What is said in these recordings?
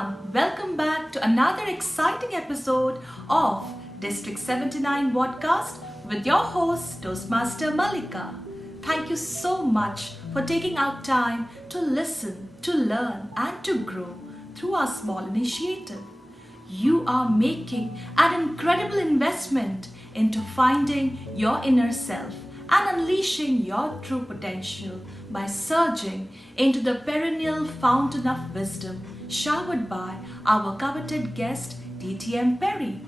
everyone, welcome back to another exciting episode of District 79 Vodcast with your host Toastmaster Malika. Thank you so much for taking out time to listen, to learn and to grow through our small initiative. You are making an incredible investment into finding your inner self and unleashing your true potential by surging into the perennial fountain of wisdom showered by our coveted guest DTM Peri.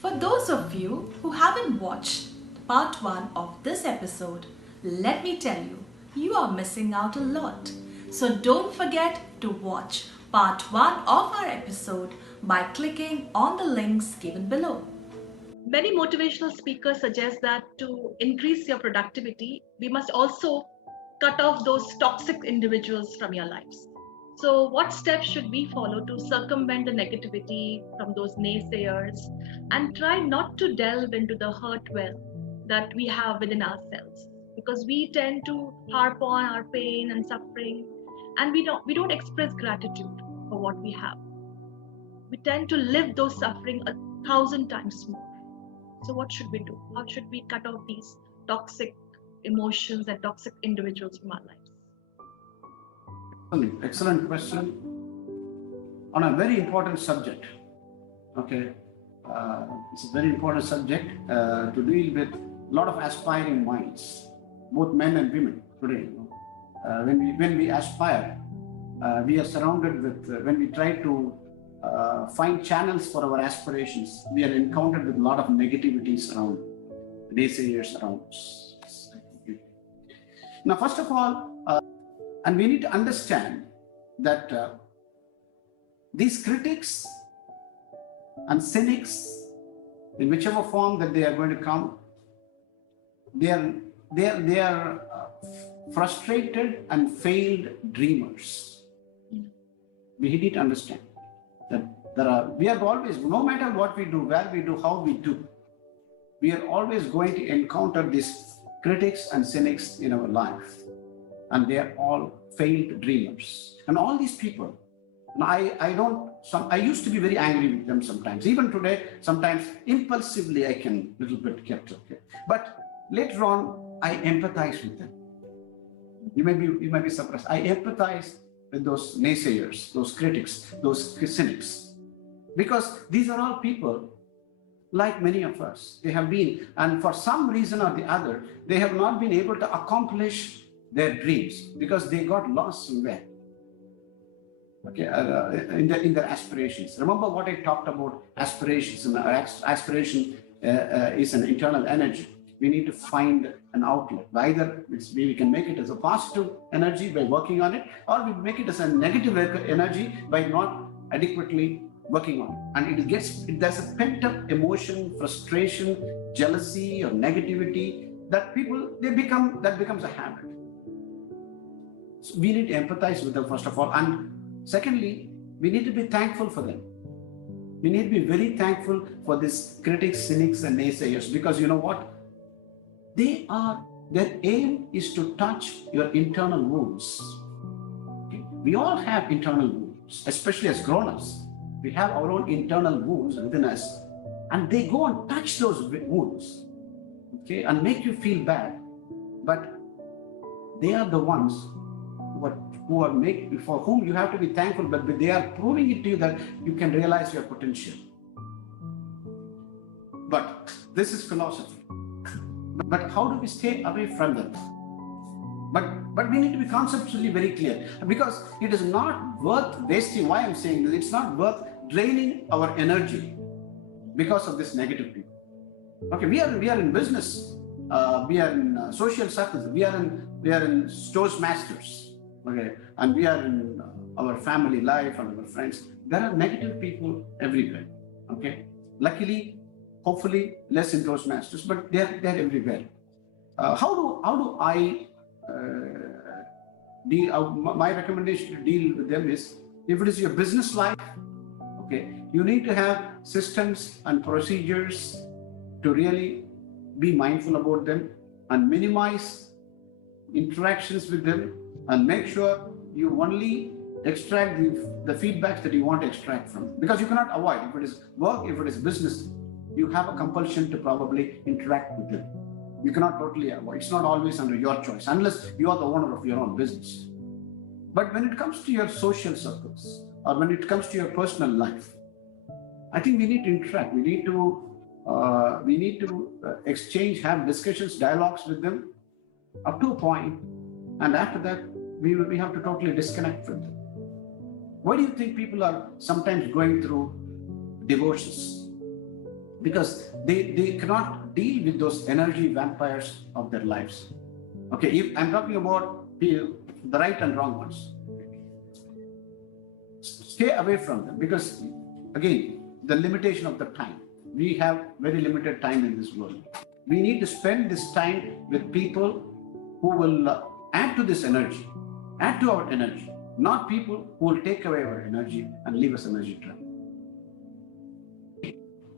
For those of you who haven't watched part 1 of this episode, let me tell you, you are missing out a lot. So don't forget to watch part 1 of our episode by clicking on the links given below. Many motivational speakers suggest that to increase your productivity, we must also cut off those toxic individuals from your lives. So, what steps should we follow to circumvent the negativity from those naysayers and try not to delve into the hurt well that we have within ourselves? Because we tend to harp on our pain and suffering, and we don't express gratitude for what we have. We tend to live those suffering 1,000 times more. So what should we do? How should we cut off these toxic emotions and toxic individuals from our lives? Excellent question on a very important subject. Okay, it's a very important subject to deal with a lot of aspiring minds, both men and women today. When we aspire, we are surrounded with, when we try to find channels for our aspirations, we are encountered with a lot of negativities around, naysayers around us. Now, first of all, and we need to understand that these critics and cynics, in whichever form that they are going to come, they are frustrated and failed dreamers. We need to understand that we are always, no matter what we do, where we do, how we do, we are always going to encounter these critics and cynics in our life. And they are all failed dreamers. And all these people, I used to be very angry with them sometimes. Even today, sometimes impulsively I can little bit get okay. But later on, I empathize with them. You may be surprised. I empathize with those naysayers, those critics, those cynics. Because these are all people like many of us. They have been, and for some reason or the other, they have not been able to accomplish their dreams because they got lost somewhere. Okay, in their aspirations. Remember what I talked about aspirations. And aspiration is an internal energy. We need to find an outlet. Either we can make it as a positive energy by working on it, or we make it as a negative energy by not adequately working on it. And there's a pent-up emotion, frustration, jealousy, or negativity that becomes a habit. So we need to empathize with them, first of all. And secondly, we need to be thankful for them. We need to be very thankful for these critics, cynics, and naysayers, because you know what? Their aim is to touch your internal wounds. Okay? We all have internal wounds, especially as grown-ups. We have our own internal wounds within us, and they go and touch those wounds, okay, and make you feel bad. But they are the ones for whom you have to be thankful, but they are proving it to you that you can realize your potential. But this is philosophy. But how do we stay away from them? But we need to be conceptually very clear, because it is not worth wasting. Why I'm saying this, it's not worth draining our energy because of this negative people. Okay, we are in business, we are in social circles, we are in Toastmasters, okay, and we are in our family life and our friends. There are negative people everywhere. Okay, luckily, hopefully less in Toastmasters, but they're everywhere. How do I deal? My recommendation to deal with them is, if it is your business life, okay, you need to have systems and procedures to really be mindful about them and minimize interactions with them, and make sure you only extract the feedbacks that you want to extract from, because you cannot avoid. If it is work, if it is business, you have a compulsion to probably interact with them. You cannot totally avoid. It's not always under your choice, unless you are the owner of your own business. But when it comes to your social circles, or when it comes to your personal life, I think we need to interact. We need to exchange, have discussions, dialogues with them up to a point, and after that, we have to totally disconnect from them. Why do you think people are sometimes going through divorces? Because they cannot deal with those energy vampires of their lives. Okay, if I'm talking about the right and wrong ones. Stay away from them, because again, the limitation of the time. We have very limited time in this world. We need to spend this time with people who will add to this energy, add to our energy, not people who will take away our energy and leave us energy trap.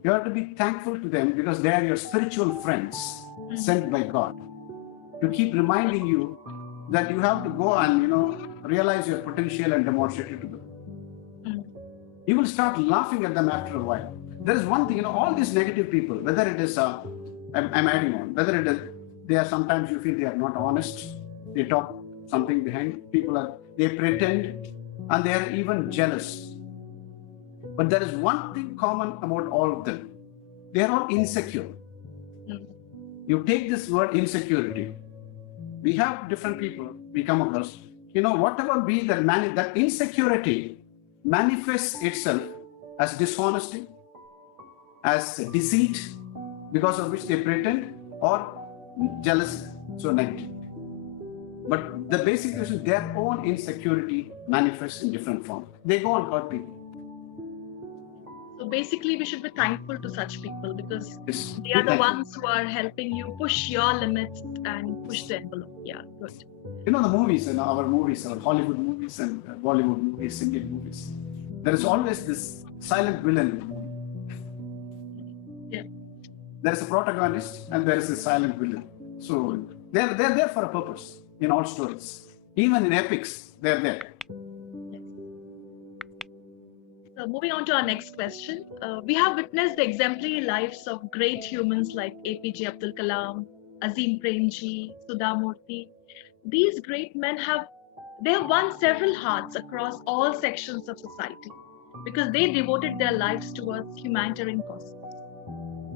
You have to be thankful to them, because they are your spiritual friends sent by God to keep reminding you that you have to go and realize your potential and demonstrate it to them. You will start laughing at them after a while. There is one thing, all these negative people, whether it is, I'm adding on, whether it is, they are sometimes you feel they are not honest, they talk something behind, they pretend, and they are even jealous. But there is one thing common about all of them. They are all insecure. You take this word insecurity. We have different people we come across. Whatever be that insecurity manifests itself as dishonesty, as deceit, because of which they pretend, or jealousy, so negative. But the basic reason, their own insecurity manifests in different forms. They go and hurt people. So basically, we should be thankful to such people, because Yes, they are the ones who are helping you push your limits and push the envelope. Yeah, good. The movies, our movies, our Hollywood movies and Bollywood movies, Indian movies, there is always this silent villain in the movie. Yeah. There is a protagonist and there is a silent villain. So they're there for a purpose in all stories. Even in epics, they're there. Yes. So moving on to our next question. We have witnessed the exemplary lives of great humans like APJ Abdul Kalam, Azim Premji, Sudha Murthy. These great men have won several hearts across all sections of society, because they devoted their lives towards humanitarian causes.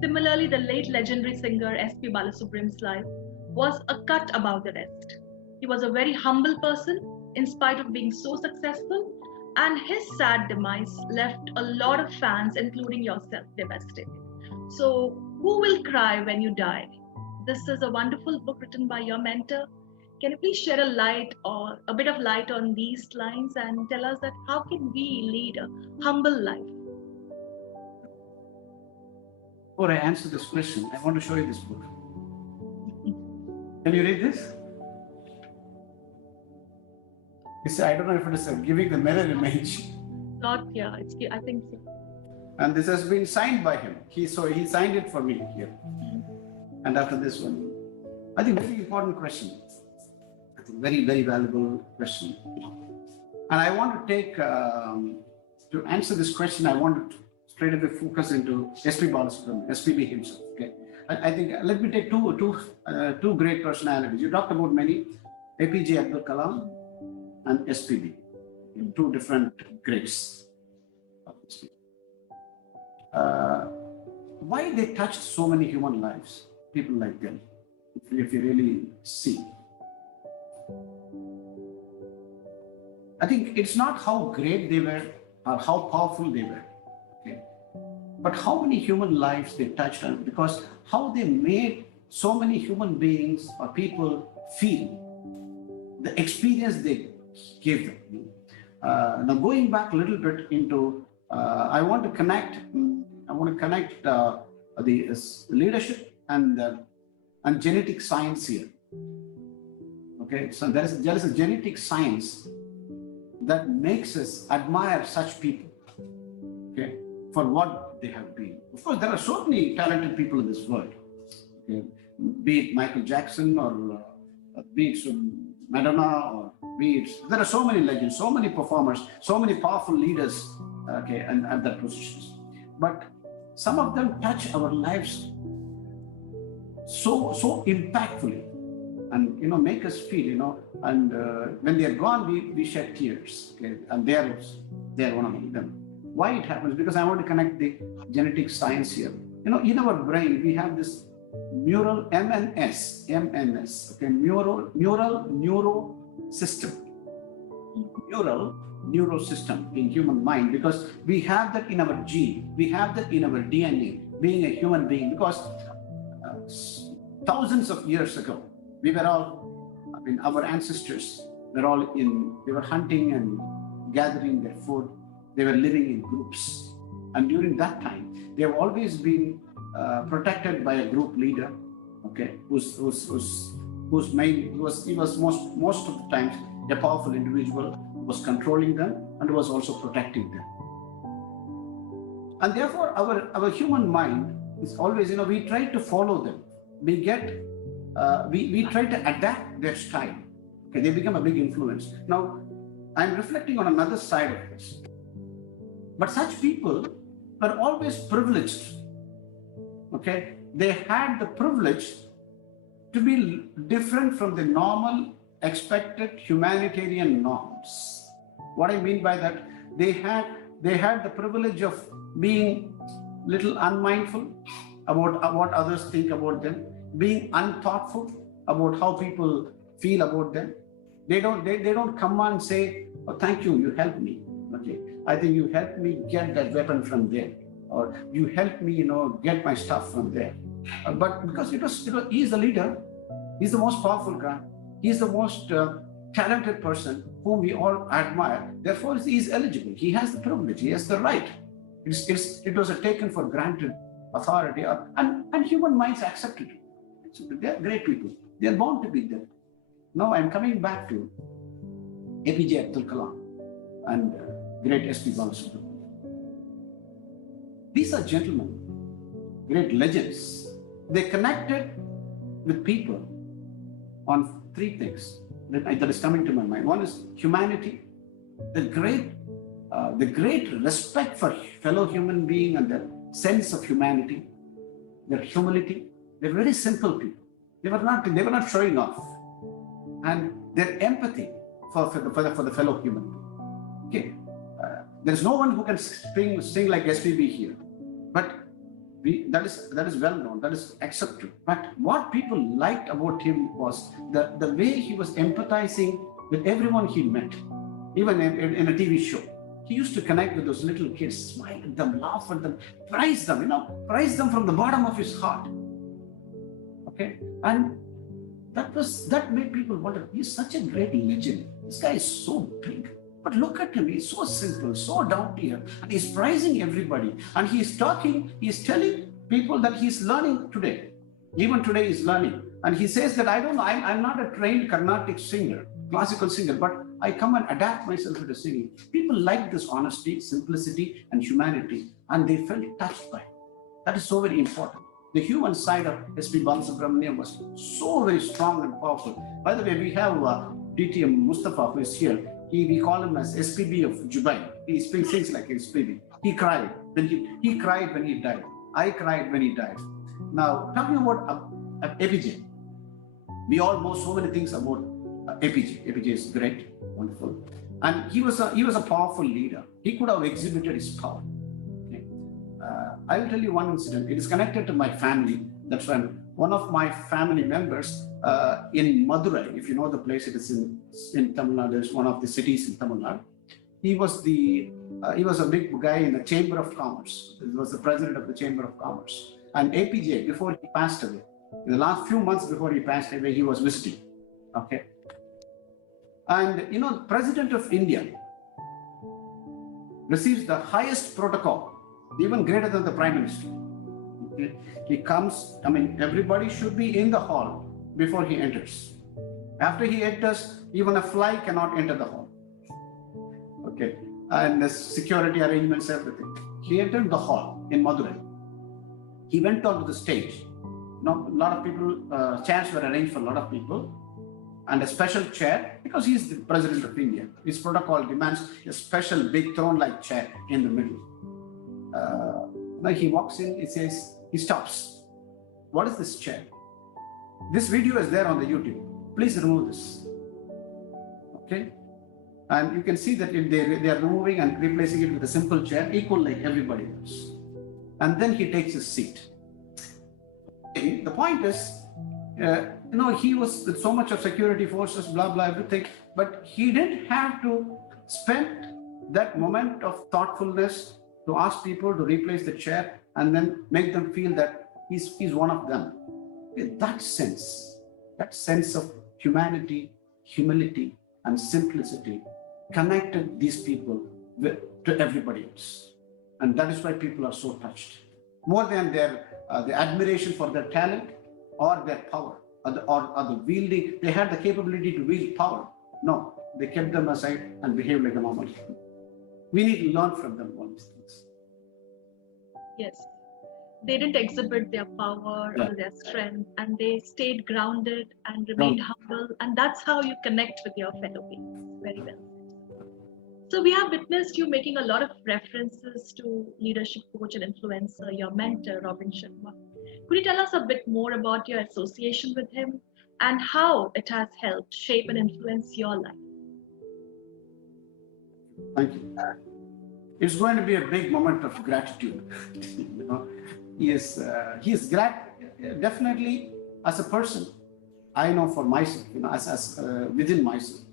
Similarly, the late legendary singer S.P. Balasubramanian's life was a cut above the rest. He was a very humble person in spite of being so successful, and his sad demise left a lot of fans, including yourself, devastated. So, who will cry when you die? This is a wonderful book written by your mentor. Can you please shed a bit of light on these lines and tell us that how can we lead a humble life? Before I answer this question, I want to show you this book. Can you read this? I don't know if it is giving the mirror image. Not, yeah, I think so. And this has been signed by him. He signed it for me here. And after this one, I think very important question. I think very, very valuable question. And I want to take, to answer this question, I want to straight away focus into S.P. Balasubramanian, SPB himself. Okay, I think let me take two great personalities. You talked about many, APJ Abdul Kalam and SPB, two different greats. Why they touched so many human lives, people like them, if you really see. I think it's not how great they were or how powerful they were, okay? But how many human lives they touched on, because how they made so many human beings or people feel, the experience they gave them. Now going back a little bit into, I want to connect the leadership and genetic science here. Okay, so there is a genetic science that makes us admire such people, okay, for what they have been. Of course, there are so many talented people in this world, okay? Be it Michael Jackson or be it Madonna or be it, there are so many legends, so many performers, so many powerful leaders, okay, and at that positions. But some of them touch our lives so impactfully, and make us feel, and when they are gone, we shed tears. Okay, and they are one of them. Why it happens? Because I want to connect the genetic science here. In our brain we have this neural MNS, okay, neural neuro system, neural neuro system in human mind, because we have that in our gene, we have that in our DNA, being a human being. Because thousands of years ago, we were all, our ancestors were all they were hunting and gathering their food. They were living in groups, and during that time, they have always been protected by a group leader, okay, he was most of the times a powerful individual who was controlling them and was also protecting them. And therefore, our human mind is always, we try to follow them. We try to adapt their style. Okay, they become a big influence. Now, I'm reflecting on another side of this. But such people were always privileged. Okay, they had the privilege to be different from the normal, expected humanitarian norms. What I mean by that, they had the privilege of being little unmindful about what others think about them, being unthoughtful about how people feel about them. They don't come and say, "Oh, thank you, you helped me. Okay, I think you helped me get that weapon from there, or you helped me, get my stuff from there." But because he's the leader, he's the most powerful guy, he's the most talented person whom we all admire. Therefore, he is eligible. He has the privilege. He has the right. It was a taken for granted authority, and human minds accepted it. So they are great people. They are born to be there. Now I'm coming back to APJ Abdul Kalam and great SP Balasubramanian. These are gentlemen, great legends. They connected with people on three things that is coming to my mind. One is humanity, the great respect for fellow human being and their sense of humanity, their humility. They're very simple people. They were not showing off, and their empathy for the fellow human being. Okay, there's no one who can sing like SPB here, but that is well known, that is accepted. But what people liked about him was the way he was empathizing with everyone he met, even in a TV show. He used to connect with those little kids, smile at them, laugh at them, praise them from the bottom of his heart. Okay, and that made people wonder, he's such a great legend. This guy is so big, but look at him, he's so simple, so down to earth, and he's praising everybody, and he's telling people that he's learning today. Even today he's learning, and he says that I'm not a trained Carnatic singer, classical singer, but I come and adapt myself to the singing. People like this honesty, simplicity, and humanity, and they felt touched by it. That is so very important. The human side of SP Balasubramanian was so very strong and powerful. By the way, we have DTM Mustafa, who is here. We call him as SPB of Jubail. He sings like SPB. He cried when he died. I cried when he died. Now, talking about APJ, we all know so many things about APJ. APJ is great, wonderful, and he was a powerful leader. He could have exhibited his power. Okay. I will tell you one incident. It is connected to my family. That's when one of my family members in Madurai, if you know the place, it is in Tamil Nadu. It's one of the cities in Tamil Nadu. He was a big guy in the Chamber of Commerce. He was the president of the Chamber of Commerce. And APJ, before he passed away, in the last few months before he passed away, he was visiting. Okay. And President of India receives the highest protocol, even greater than the Prime Minister. Okay. He comes, everybody should be in the hall before he enters. After he enters, even a fly cannot enter the hall. Okay. And the security arrangements, everything. He entered the hall in Madurai. He went onto the stage. A lot of people, chairs were arranged for a lot of people. and a special chair because he's the president of India. His protocol demands a special big throne-like chair in the middle. Now he walks in, he stops. What is this chair? This video is there on the YouTube. Please remove this. Okay? And you can see that if they are removing and replacing it with a simple chair, equal like everybody else. And then he takes his seat. The point is, he was with so much of security forces, blah, blah, everything, but he didn't have to spend that moment of thoughtfulness to ask people to replace the chair and then make them feel that he's one of them. That sense of humanity, humility, and simplicity connected these people to everybody else. And that is why people are so touched. More than the admiration for their talent or their power or the wielding, they had the capability to wield power. No, they kept them aside and behaved like a normal human. We need to learn from them all these things. Yes. They didn't exhibit their power or their strength, and they stayed grounded and remained humble. And that's how you connect with your fellow beings. Very well. So we have witnessed you making a lot of references to leadership coach and influencer, your mentor, Robin Sharma. Could you tell us a bit more about your association with him and how it has helped shape and influence your life? Thank you. It's going to be a big moment of gratitude. He is definitely as a person. I know for myself, as within myself,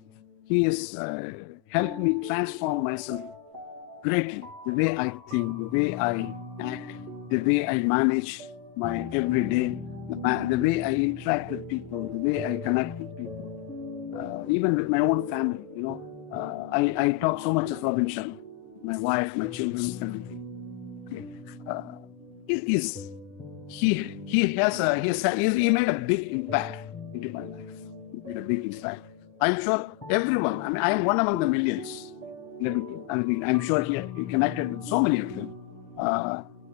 he has helped me transform myself greatly. The way I think, the way I act, the way I manage my everyday, the way I interact with people, the way I connect with people, even with my own family. I talk so much of Robin Sharma, my wife, my children, everything. Okay. He made a big impact into my life. He made a big impact. I'm sure everyone. I am one among the millions. I'm sure he connected with so many of them.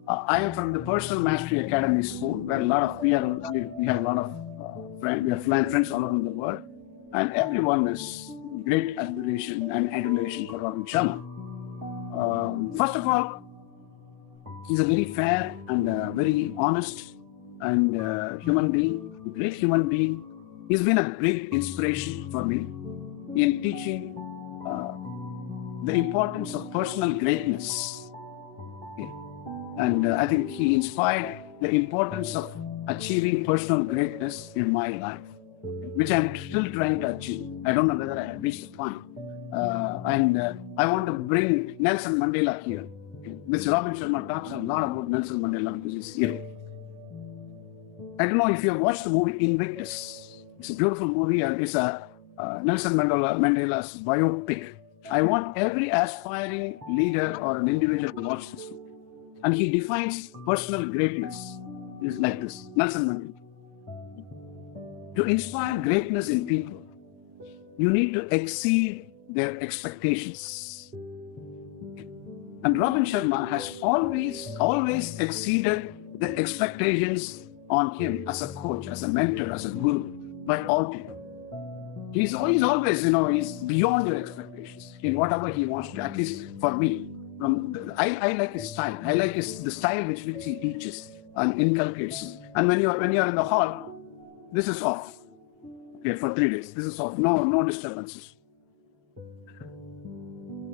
I am from the Personal Mastery Academy School, where we have a lot of friends. We have friends all over the world, and everyone has great admiration and adulation for Robin Sharma. First of all, he's a very fair and very honest and human being, a great human being. He's been a big inspiration for me in teaching the importance of personal greatness. Okay. And I think he inspired the importance of achieving personal greatness in my life, which I'm still trying to achieve. I don't know whether I have reached the point. I want to bring Nelson Mandela here. Mr. Robin Sharma talks a lot about Nelson Mandela because he's here. I don't know if you have watched the movie Invictus. It's a beautiful movie and it's a Nelson Mandela's biopic. I want every aspiring leader or an individual to watch this movie. And he defines personal greatness is like this, Nelson Mandela. To inspire greatness in people, you need to exceed their expectations. And Robin Sharma has always exceeded the expectations on him as a coach, as a mentor, as a guru, by all people. He's always, he's beyond your expectations in whatever he wants to, at least for me. I like his style. I like the style which he teaches and inculcates. And when you're in the hall, this is off. Okay, for 3 days, this is off. No disturbances.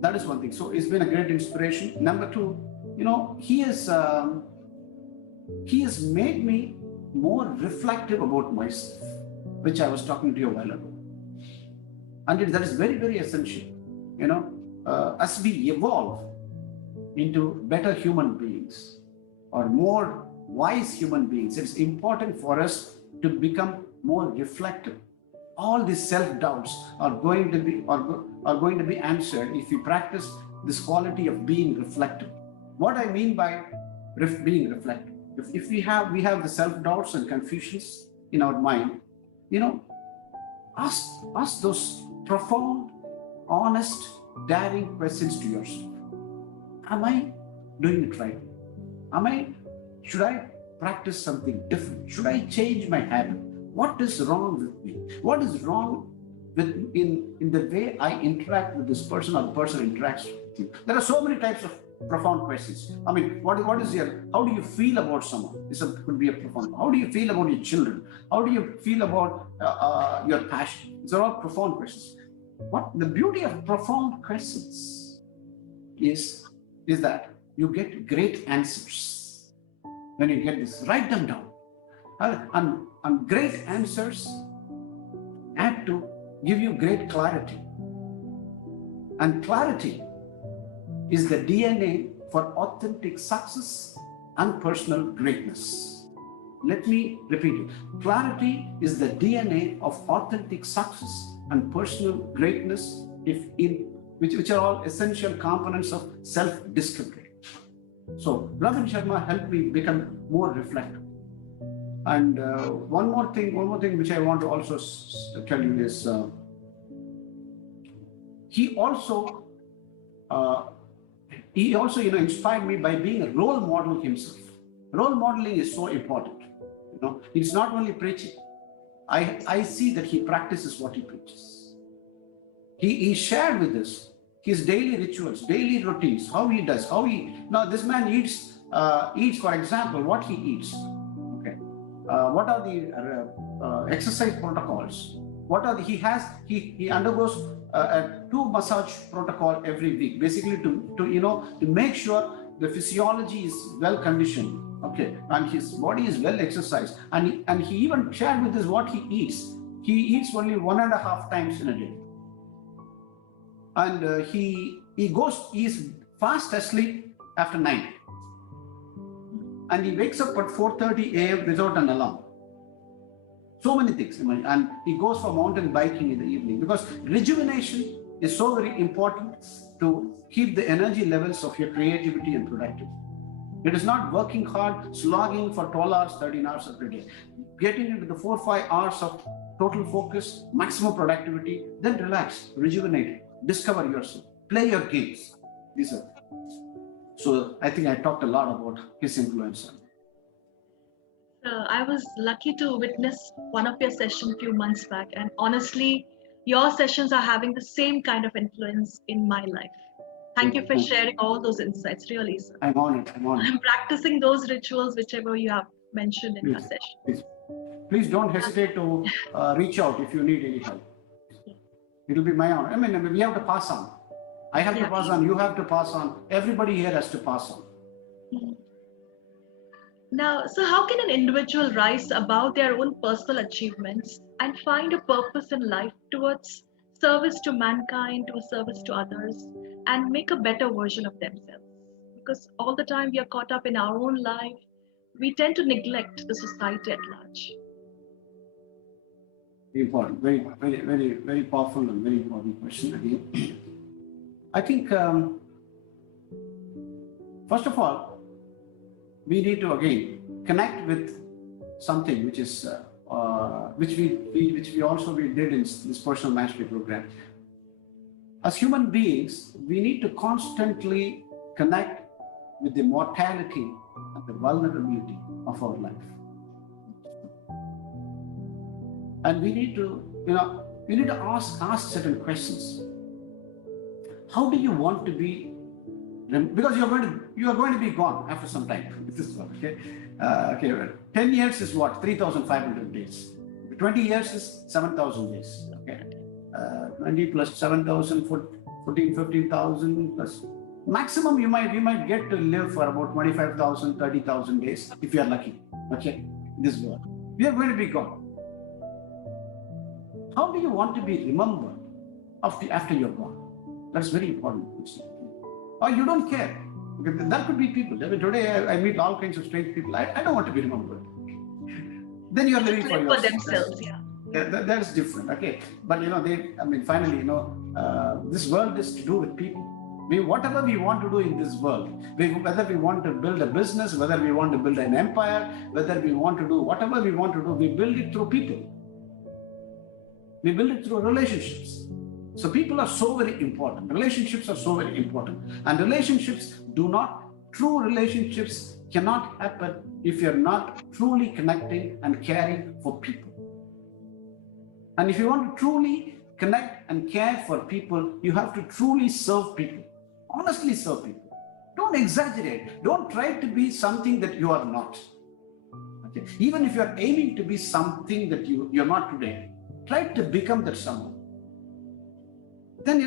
That is one thing. So it's been a great inspiration. Number two, he has made me more reflective about myself, which I was talking to you a while ago. And that is very, very essential. As we evolve into better human beings or more wise human beings, it's important for us to become more reflective. All these self-doubts are going to be answered if we practice this quality of being reflective. What I mean by being reflective, if we have the self-doubts and confusions in our mind, ask those profound, honest, daring questions to yourself. Am I doing it right? Should I practice something different? Should I change my habit? What is wrong with me? What is wrong in the way I interact with this person or the person interacts with you. There are so many types of profound questions. I mean, how do you feel about someone? This could be a profound. How do you feel about your children? How do you feel about your passion? These are all profound questions. What the beauty of profound questions is that you get great answers. When you get this, write them down. And great answers add to give you great clarity. And clarity is the DNA for authentic success and personal greatness. Let me repeat it. Clarity is the DNA of authentic success and personal greatness, which are all essential components of self-discovery. So Robin Sharma helped me become more reflective. And one more thing which I want to also tell you is he also inspired me by being a role model himself. Role modeling is so important. It's not only preaching. I see that he practices what he preaches. He shared with us his daily rituals, daily routines, how he does, now this man eats, for example, what he eats. Okay. What are the exercise protocols? He undergoes a 2 massage protocol every week, basically to make sure the physiology is well conditioned, okay, and his body is well exercised, and he even shared with us what he eats. He eats only 1.5 times in a day, and he's fast asleep after 9, and he wakes up at 4:30 a.m. without an alarm. So many things, and he goes for mountain biking in the evening, because rejuvenation is so very important to keep the energy levels of your creativity and productivity. It is not working hard, slogging for 12 hours, 13 hours every day. Getting into the 4-5 hours of total focus, maximum productivity, then relax, rejuvenate, discover yourself, play your games. These are. So I think I talked a lot about his influence. I was lucky to witness one of your sessions a few months back, and honestly, your sessions are having the same kind of influence in my life. Thank you for sharing all those insights, really, sir. I'm honored. I'm practicing those rituals, whichever you have mentioned in your session. Please don't hesitate to reach out if you need any help. It will be my honor. I mean, we have to pass on. I have to pass on, you have to pass on, everybody here has to pass on. Now, so how can an individual rise above their own personal achievements and find a purpose in life towards service to mankind, to service to others, and make a better version of themselves? Because all the time we are caught up in our own life, we tend to neglect the society at large. Very important, very, very, very, very powerful and very important question again. I think, first of all, we need to again connect with something which is which we did in this personal mastery program. As human beings, we need to constantly connect with the mortality and the vulnerability of our life, and we need to ask certain questions. How do you want to be? Because you are going to be gone after some time. This is what, okay. 10 years is what? 3,500 days. 20 years is 7,000 days. Okay. 20 plus 7,000, 14, 15,000 plus. Maximum you might get to live for about 25,000, 30,000 days if you are lucky. Okay. This world. We are going to be gone. How do you want to be remembered after you're gone? That's very important. Or you don't care. Okay, that could be people. I mean, today I meet all kinds of strange people. I don't want to be remembered. Then you are living for themselves. That's different. Okay, but finally, this world is to do with people. Whatever we want to do in this world, whether we want to build a business, whether we want to build an empire, whether we want to do whatever we want to do, we build it through people. We build it through relationships. So people are so very important. Relationships are so very important. And true relationships cannot happen if you're not truly connecting and caring for people. And if you want to truly connect and care for people, you have to truly serve people, honestly serve people. Don't exaggerate. Don't try to be something that you are not. Okay? Even if you are aiming to be something that you're not today, try to become that someone. Then,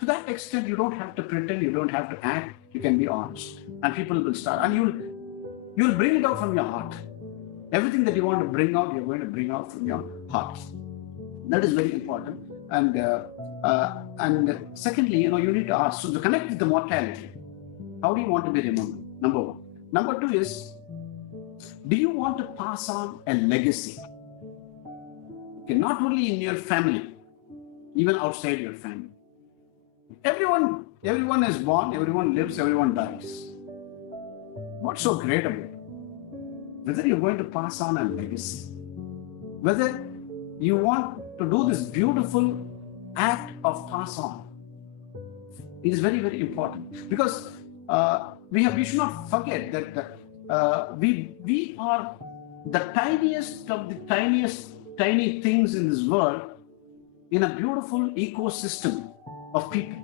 to that extent, you don't have to pretend, you don't have to act, you can be honest. And people will start, and you'll bring it out from your heart. Everything that you want to bring out, you're going to bring out from your heart. That is very important. And secondly, you need to ask, so to connect with the mortality, how do you want to be remembered? Number one. Number two is, do you want to pass on a legacy? Okay, not only in your family, even outside your family. Everyone is born, everyone lives, everyone dies. What's so great about it? Whether you're going to pass on a legacy, whether you want to do this beautiful act of pass on, it is very, very important. Because we should not forget that we are the tiniest of the tiny things in this world, in a beautiful ecosystem of people.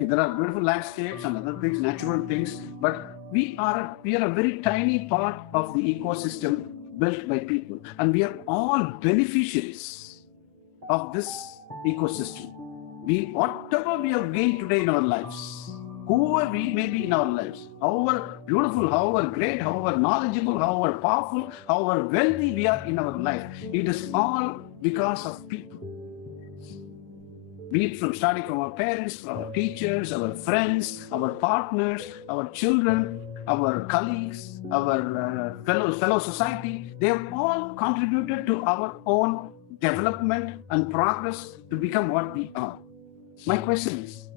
There are beautiful landscapes and other things, natural things, but we are a very tiny part of the ecosystem built by people, and we are all beneficiaries of this ecosystem. Whatever we have gained today in our lives, whoever we may be in our lives, however beautiful, however great, however knowledgeable, however powerful, however wealthy we are in our life, it is all because of people. Be it starting from our parents, our teachers, our friends, our partners, our children, our colleagues, our fellow society, they have all contributed to our own development and progress to become what we are. My question is,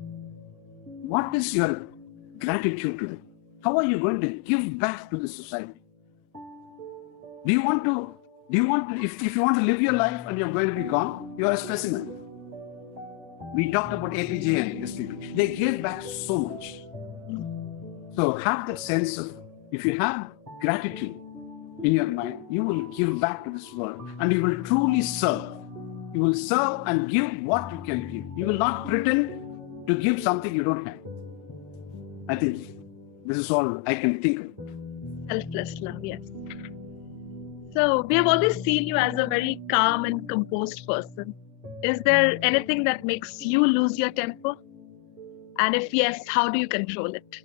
what is your gratitude to them? How are you going to give back to the society? If you want to live your life and you're going to be gone, you are a specimen. We talked about APJ and these people. They gave back so much. So have that sense of, if you have gratitude in your mind, you will give back to this world and you will truly serve. You will serve and give what you can give. You will not pretend to give something you don't have. I think this is all I can think of. Selfless love, yes. So we have always seen you as a very calm and composed person. Is there anything that makes you lose your temper? And if yes, how do you control it?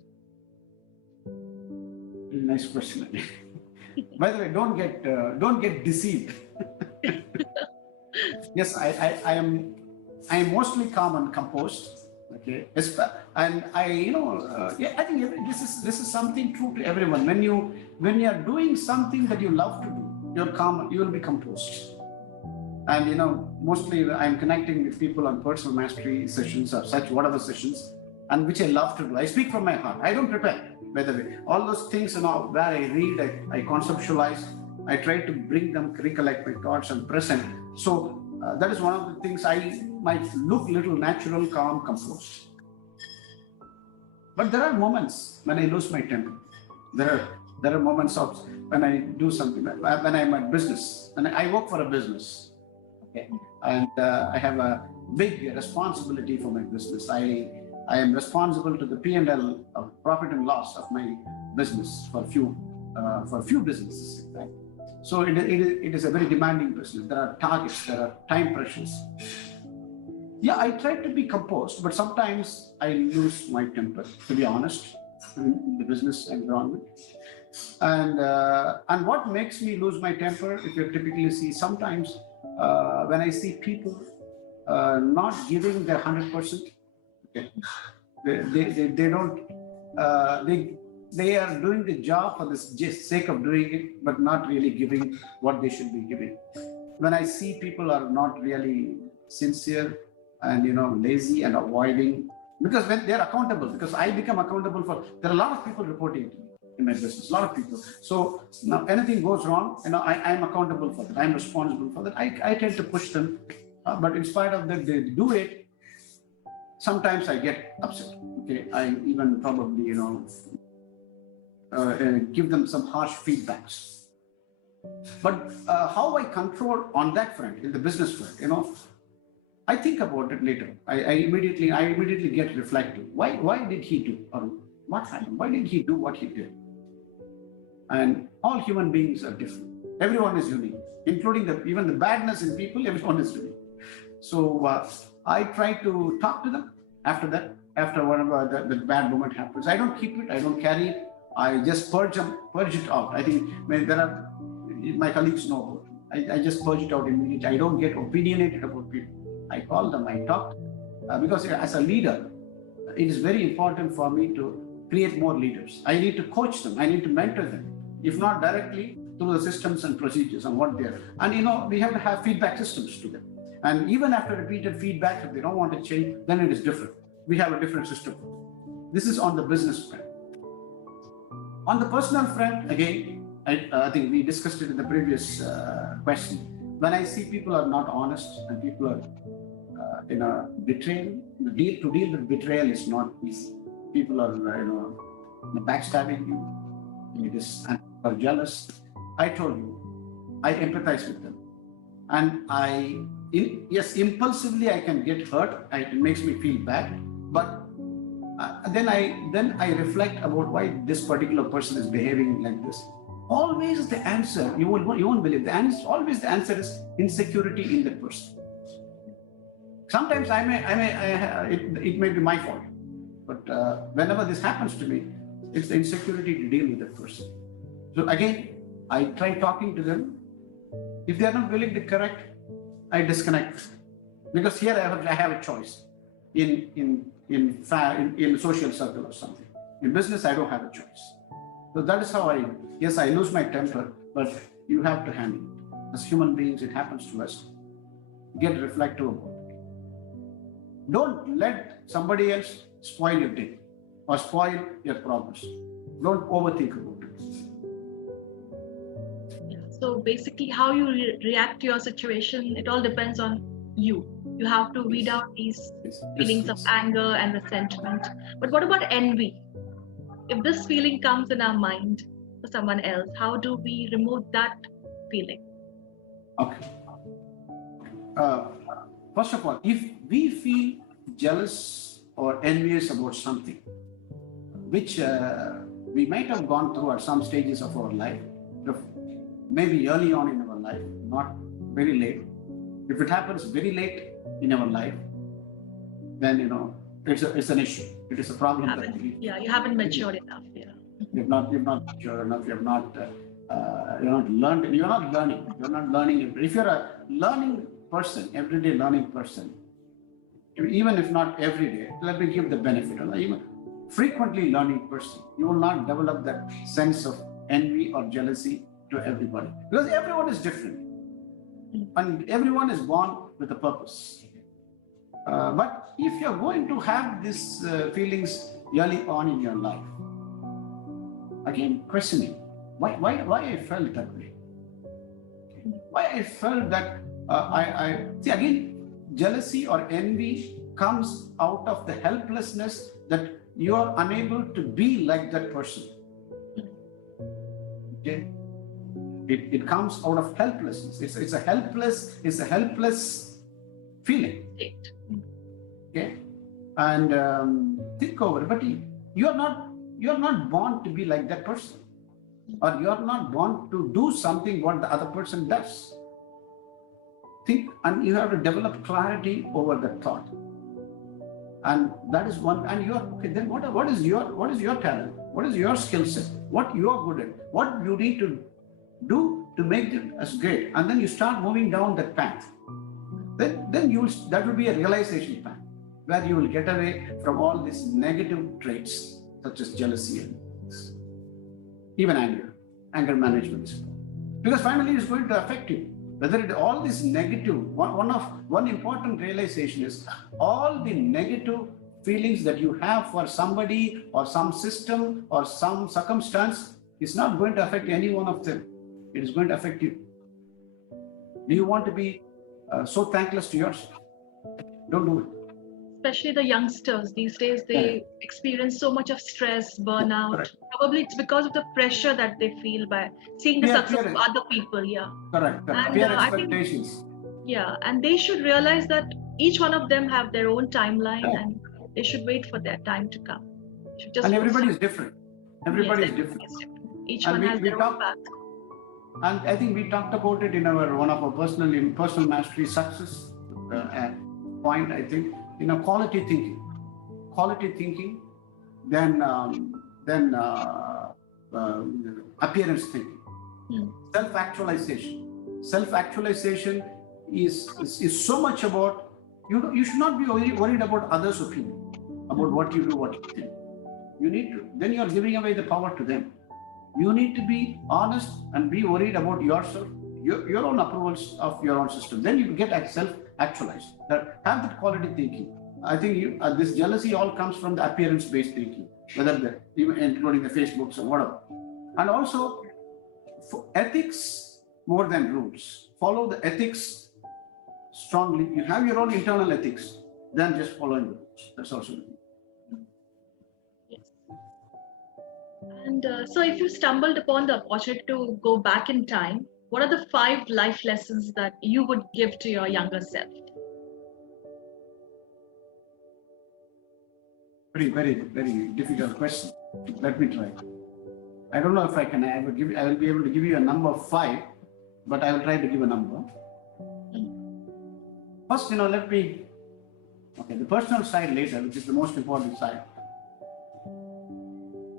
Nice question. By the way, don't get deceived. Yes, I am mostly calm and composed. Okay, and I think this is something true to everyone. When you are doing something that you love to do, you're calm. You will be composed. And mostly I'm connecting with people on personal mastery sessions or such whatever sessions, and which I love to do. I speak from my heart. I don't prepare, by the way. All those things where I read, I conceptualize, I try to bring them, recollect my thoughts and present. So that is one of the things. I might look little natural, calm, composed. But there are moments when I lose my temper. There are moments of when I do something, when I'm at business, and I work for a business. Okay. And I have a big responsibility for my business. I am responsible to the P&L of profit and loss of my business for a few businesses. Right? So it is a very demanding business. There are targets, there are time pressures. Yeah, I try to be composed, but sometimes I lose my temper, to be honest, in the business environment. And what makes me lose my temper, if you typically see, sometimes when I see people not giving their 100%, okay, they don't, they are doing the job for the sake of doing it, but not really giving what they should be giving. When I see people are not really sincere and lazy and avoiding, because when they're accountable, because I become accountable for, there are a lot of people reporting to me in my business, a lot of people. So now anything goes wrong, I am accountable for that. I'm responsible for that. I tend to push them, but in spite of that, they do it. Sometimes I get upset. Okay, I even probably give them some harsh feedbacks. But how I control on that front, in the business front, I think about it later. I immediately get reflective. Why did he do, or what happened? Why did he do what he did? And all human beings are different. Everyone is unique, including even the badness in people. Everyone is unique. So I try to talk to them after that. After whatever the bad moment happens, I don't keep it. I don't carry it. I just purge it out. I think my colleagues know about it. I just purge it out immediately. I don't get opinionated about people. I call them. I talk because as a leader, it is very important for me to create more leaders. I need to coach them. I need to mentor them, if not directly, through the systems and procedures and what they're. And we have to have feedback systems to them. And even after repeated feedback, if they don't want to change, then it is different. We have a different system. This is on the business front. On the personal front, again, I think we discussed it in the previous question. When I see people are not honest and people are betrayal, to deal with betrayal is not easy. People are backstabbing you. It is, and are jealous. I told you, I empathize with them, and yes, impulsively I can get hurt. It makes me feel bad, but then I reflect about why this particular person is behaving like this. Always the answer, you won't believe the answer. Always the answer is insecurity in that person. Sometimes it may be my fault, but whenever this happens to me, it's the insecurity to deal with that person. So again, I try talking to them. If they are not willing to correct, I disconnect, because here I have a choice. In social circle or something. In business, I don't have a choice. So that is how I lose my temper, but you have to handle it. As human beings, it happens to us. Get reflective about it. Don't let somebody else spoil your day or spoil your progress. Don't overthink about it. Yeah. So basically, how you react to your situation, it all depends on you. You have to weed out these feelings of anger and resentment. But what about envy? If this feeling comes in our mind for someone else, how do we remove that feeling? Okay. First of all, if we feel jealous or envious about something, which we might have gone through at some stages of our life, maybe early on in our life, not very late. If it happens very late in our life, then it's an issue. It is a problem. You haven't matured enough. Yeah. You're not mature enough. You're not learned. You're not learning. If you're a learning person, everyday learning person, even if not every day, let me give the benefit. Even frequently learning person, you will not develop that sense of envy or jealousy to everybody, because everyone is different, and everyone is born with a purpose. But if you're going to have these feelings early on in your life, again, questioning why I felt that way, why I felt that I see, again, jealousy or envy comes out of the helplessness that you are unable to be like that person. Okay, it comes out of helplessness. It's a helpless feeling. Okay, and think over it. But you're not born to be like that person, or you're not born to do something what the other person does. Think, and you have to develop clarity over that thought, and that is one. And you're okay. Then what is your talent? What is your skill set? What you are good at? What you need to do to make it as great? And then you start moving down that path. Then that will be a realization path, where you will get away from all these negative traits such as jealousy and even anger management. Because finally it's going to affect you. Whether all this negative, one important realization is all the negative feelings that you have for somebody or some system or some circumstance is not going to affect any one of them. It is going to affect you. Do you want to be so thankless to yourself? Don't do it. Especially the youngsters these days, they experience so much of stress, burnout. Correct. Probably it's because of the pressure that they feel by seeing the success of other people. Yeah. Correct. And Peer I think, expectations. and they should realize that each one of them have their own timeline, Yeah. and they should wait for their time to come. Should just And go everybody through. is different. Everybody is Yes, different. everybody's different. Each And one we- has we their talk- own path. And I think we talked about it in one of our personal mastery success point. I think quality thinking, then appearance thinking, self-actualization is so much about you should not be worried about others' opinion about what you do, what you think. You need to, then you're giving away the power to them. You need to be honest and be worried about yourself, your own approvals of your own system. Then you get self-actualized. Have that quality thinking. I think this jealousy all comes from the appearance-based thinking, even including the Facebooks or whatever. And also, for ethics more than rules. Follow the ethics strongly. You have your own internal ethics, then just following the rules. That's also the thing. And so, if you stumbled upon the opportunity to go back in time, what are the 5 life lessons that you would give to your younger self? Very, very, very difficult question. Let me try. I don't know if I can ever give. I will be able to give you a number of 5, but I will try to give a number. First, let me. Okay, the personal side later, which is the most important side.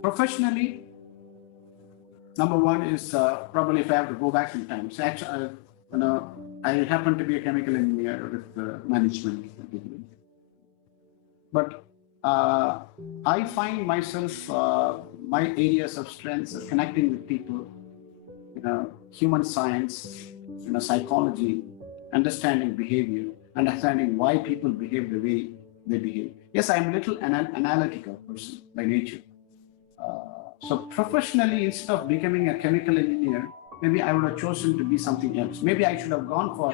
Professionally, number 1 is probably if I have to go back in time. So actually, I happen to be a chemical engineer with management degree, but I find myself my areas of strengths are connecting with people, human science, psychology, understanding behavior, understanding why people behave the way they behave. Yes, I am a little analytical person by nature. So professionally, instead of becoming a chemical engineer, maybe I would have chosen to be something else. Maybe I should have gone for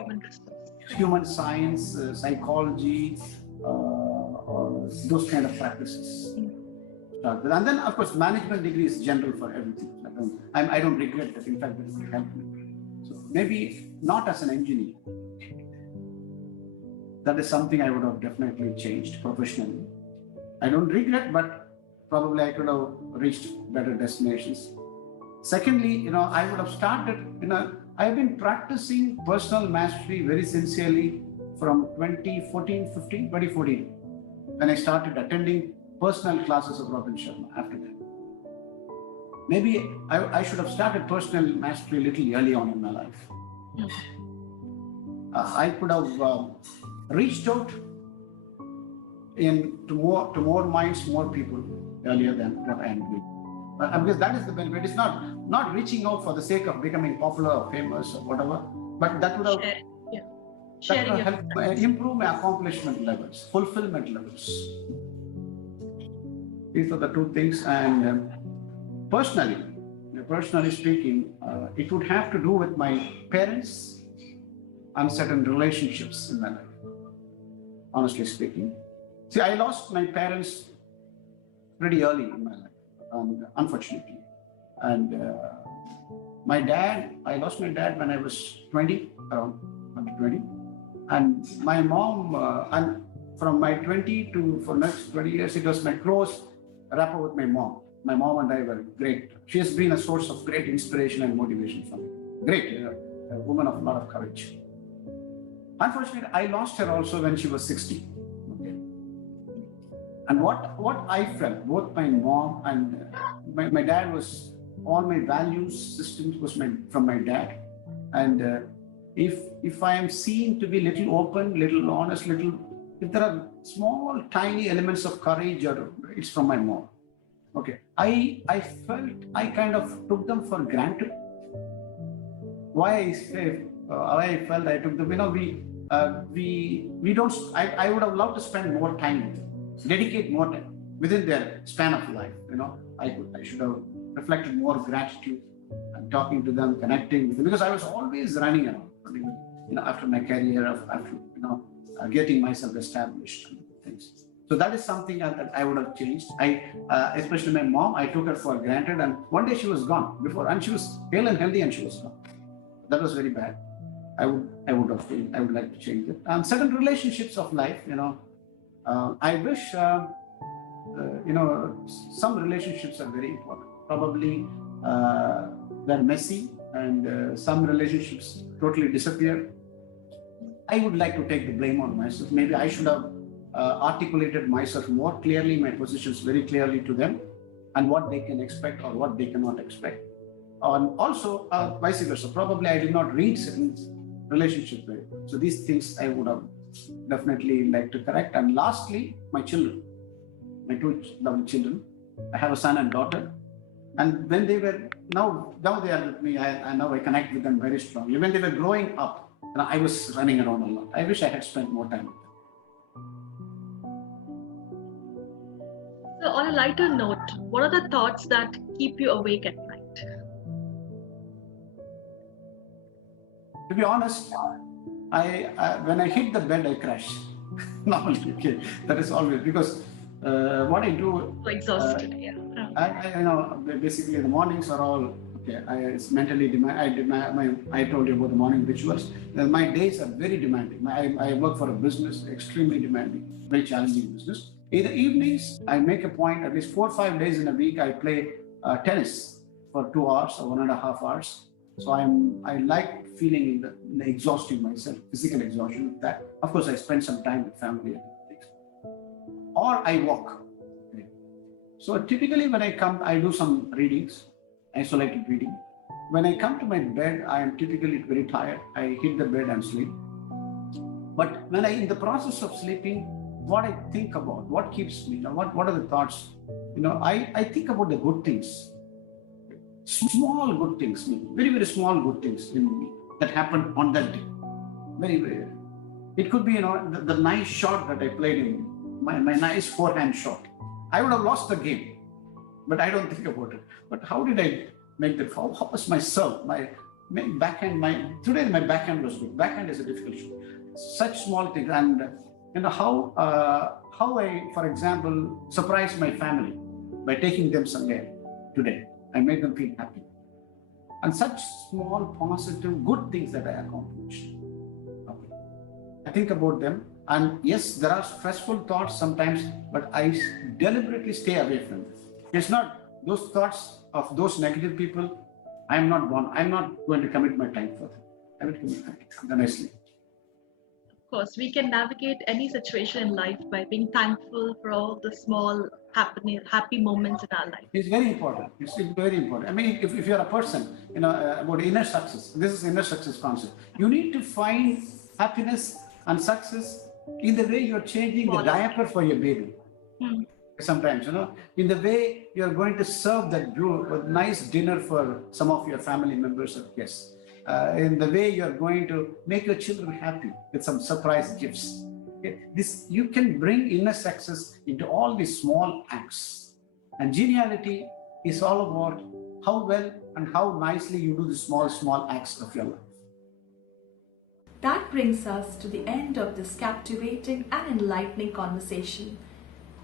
human science, psychology, or those kind of practices. And then, of course, management degree is general for everything. I don't regret that. In fact, it will help me. So maybe not as an engineer. That is something I would have definitely changed professionally. I don't regret, but probably I could have reached better destinations. Secondly, I would have started, I've been practicing personal mastery very sincerely from 2014, when I started attending personal classes of Robin Sharma after that. Maybe I should have started personal mastery a little early on in my life. I could have reached out to more minds, more people earlier than what I am doing. Because that is the benefit. It's not reaching out for the sake of becoming popular or famous or whatever, but that would have helped improve my accomplishment levels, fulfillment levels. These are the 2 things. And personally speaking, it would have to do with my parents and certain relationships in my life, honestly speaking. See, I lost my parents pretty early in my life, unfortunately. And I lost my dad when I was 20, around 20. And my mom, and from my 20 to for next 20 years, it was my close rapport with my mom. My mom and I were great. She has been a source of great inspiration and motivation for me. Great, a woman of a lot of courage. Unfortunately, I lost her also when she was 60. Okay. And what I felt, both my mom and my dad was, all my values systems was from my dad. And if I am seen to be little open, little honest, if there are small, tiny elements of courage, it's from my mom. Okay. I felt I kind of took them for granted. Why I say, I felt I took them, we don't, I would have loved to spend more time with them, dedicate more time within their span of life. I should have reflected more gratitude and talking to them, connecting with them, because I was always running around, after my career, after, getting myself established and things. So that is something that I would have changed. Especially my mom, I took her for granted, and one day she was gone and she was hale and healthy and she was gone. That was very bad. I would like to change it. And certain relationships of life, I wish, some relationships are very important. Probably they're messy, and some relationships totally disappear. I would like to take the blame on myself. Maybe I should have articulated myself more clearly, my positions very clearly to them, and what they can expect or what they cannot expect. And also vice versa. Probably I did not read certain relationships very well. So these things I would have definitely like to correct. And lastly, my children, my two lovely children. I have a son and daughter. And when they were, now they are with me, and now I connect with them very strongly. When they were growing up, I was running around a lot. I wish I had spent more time with them. So on a lighter note, what are the thoughts that keep you awake at night? To be honest, I when I hit the bed, I crash. Normally, okay, that is always because what I do. So exhausted, yeah. Basically the mornings are all okay. It's mentally I told you about the morning rituals. My days are very demanding. I work for a business, extremely demanding, very challenging business. In the evenings, I make a point, at least 4 or 5 days in a week, I play tennis for 2 hours or 1.5 hours. So I like feeling in the exhausting myself, physical exhaustion of that. Of course, I spend some time with family and things. Or I walk. Okay. So typically when I come, I do some readings, isolated reading. When I come to my bed, I am typically very tired. I hit the bed and sleep. But when in the process of sleeping, what I think about, what keeps me, what are the thoughts? I think about the good things. Small good things, very, very small good things in me that happened on that day. Very, very. It could be, the nice shot that I played in, my nice forehand shot. I would have lost the game, but I don't think about it. But how did I make that? How was my serve? My backhand, today my backhand was good. Backhand is a difficult shot. Such small things. And how I, for example, surprised my family by taking them somewhere today. I made them feel happy. And such small, positive, good things that I accomplished. Okay. I think about them. And yes, there are stressful thoughts sometimes, but I deliberately stay away from this. It's not those thoughts of those negative people. I'm not going to commit my time for them. I will commit my time. Then I sleep. Of course, we can navigate any situation in life by being thankful for all the small happy moments in our life. It's very important. It's very important. I mean, if you're a person, about inner success, this is inner success concept. You need to find happiness and success in the way you're changing the diaper for your baby. Sometimes, in the way you're going to serve that nice dinner for some of your family members or guests. In the way you're going to make your children happy with some surprise gifts. Okay? You can bring inner success into all these small acts. And geniality is all about how well and how nicely you do the small acts of your life. That brings us to the end of this captivating and enlightening conversation.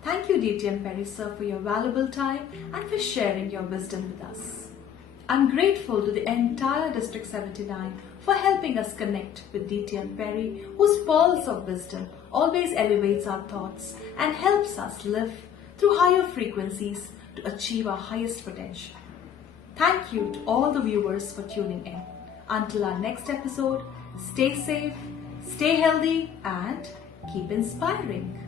Thank you, DTM Peri sir, for your valuable time and for sharing your wisdom with us. I'm grateful to the entire District 79 for helping us connect with DTM Peri, whose pearls of wisdom always elevates our thoughts and helps us live through higher frequencies to achieve our highest potential. Thank you to all the viewers for tuning in. Until our next episode, stay safe, stay healthy, and keep inspiring.